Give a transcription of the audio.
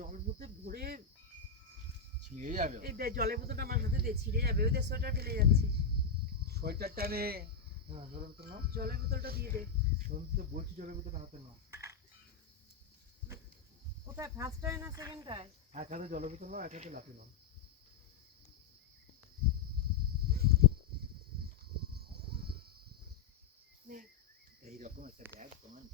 জল ভরে ভরে ছিঁড়ে যাবে। এই জলের বোতলটা আমার হাতে দিয়ে ছিঁড়ে যাবে। ওদের সোয়েটার ফেলে যাচ্ছিস। সোয়েটারটা নে। হ্যাঁ জলের বোতল নাও। জলের বোতলটা দিয়ে দে। তো বলছি জলের বোতল হাতে নাও। কোথায় ফার্স্টটায় না সেকেন্ডটায়? এক হাতে জলের বোতল নাও, এক হাতে লাঠি নাও। নে এইরকম একটা ব্যাগ তোমার